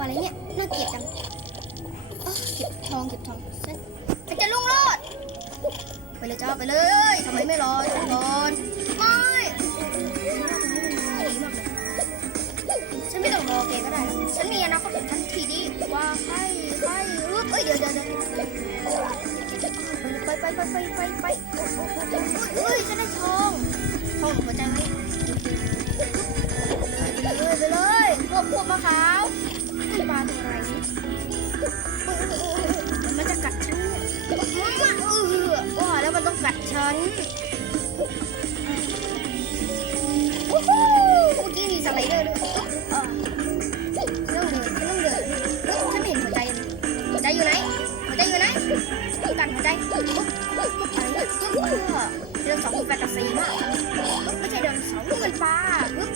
อะไรเนี่ยน่าเกลียดจังเก็บทองเก็บทองเซ็ตเซ็จะลุ่งโลดไปเลยจ้าไปเลยทำไมไม่รอทุกคนไม่ฉันไม่ต้องรอแกก็ได้ฉันมีอนาคตของฉันทีดีว่าใครใครรู้เฮ้ยเดี๋ยวเดี๋ยวเดี๋ยวไปไปไปไปไปไปเฮ้ยฉันได้ทองทองหัวใจไหมไปเลยไปเลยพวกพวกมะขาว ฉันวู้ฮู้เมื่อกี้มีสไลเดอร์ด้วยเออไม่ต้องเดินไม่ต้องเดินเฮ้ยฉันไม่เห็นหัวใจเลยหัวใจอยู่ไหน หัวใจอยู่ไหนกัดหัวใจปุ๊บปุ๊บอะไรเนี่ยปุ๊บเอเดือนสองแปดกับสี่มากไม่ใช่เดือนสองนี่มันปลาปุ๊บ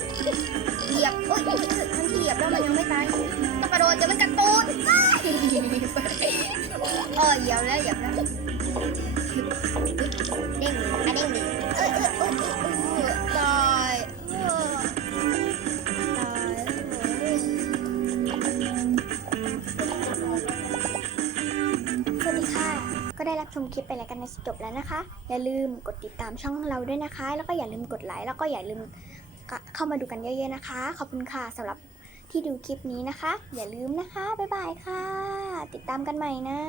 เหยียบเอ้ยทั้งที่เหยียบแล้วมันยังไม่ตายต้องกระโดดจะมันกัดตูดเออเหยียบแล้วเหยียบแล้ว เด้งอะเด้งหนึ่งเออเออเออเออตายตายสวัสดีค่ะ ก็ได้รับชมคลิปไปแล้วกันในจบแล้วนะคะ อย่าลืมกดติดตามช่องเราด้วยนะคะ แล้วก็อย่าลืมกดไลค์แล้วก็อย่าลืมเข้ามาดูกันเยอะๆนะคะ ขอบคุณค่ะสำหรับที่ดูคลิปนี้นะคะ อย่าลืมนะคะ บ๊ายบายค่ะ ติดตามกันใหม่นะ